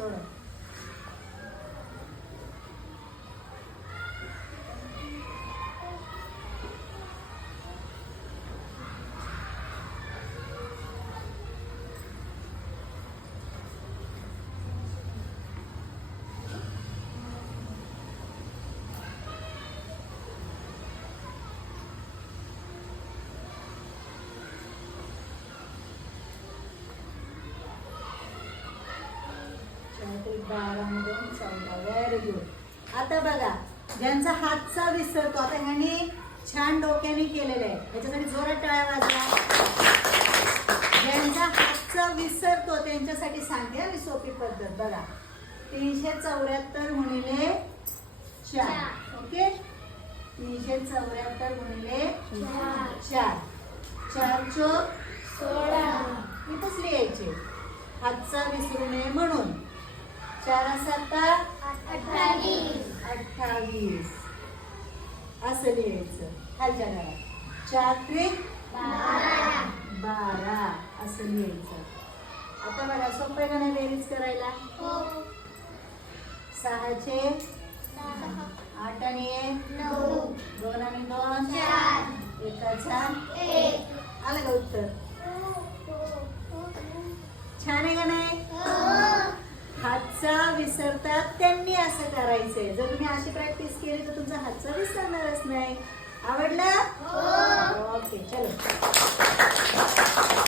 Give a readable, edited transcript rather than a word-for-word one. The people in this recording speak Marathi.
सोडा. Very good. आता बघा ज्यांचा हातचा विसरतो, आता ह्यांनी छान डोक्याने केलेलं आहे, त्याच्यासाठी जोरात टाळ्या वाजवा. ज्यांचा हातचा विसरतो त्यांच्यासाठी सांगते मी सोपी पद्धत. बघा 374 गुणिले 4. ओके, 374 गुणिले 4. 4 चोक 16. इथंच लिहायचे, हातचा विसरू नये म्हणून. 4 7 28 असं लिहायचं खालच्या घरात. 4 त्रिक 12 असं लिहायचं. आता बघा सोपं आहे का नाही बेरीज करायला? 6 चे 8 आणि 1 9, 2 आणि 2 4, 1चा 1. आलं का उत्तर? छान आहे का नाही? हातचा विसरतात त्यांनी असं करायचंय. जर तुम्ही अशी प्रॅक्टिस केली तर तुमचा हातचा विसरणारच नाही. आवडलं? ओके चलो.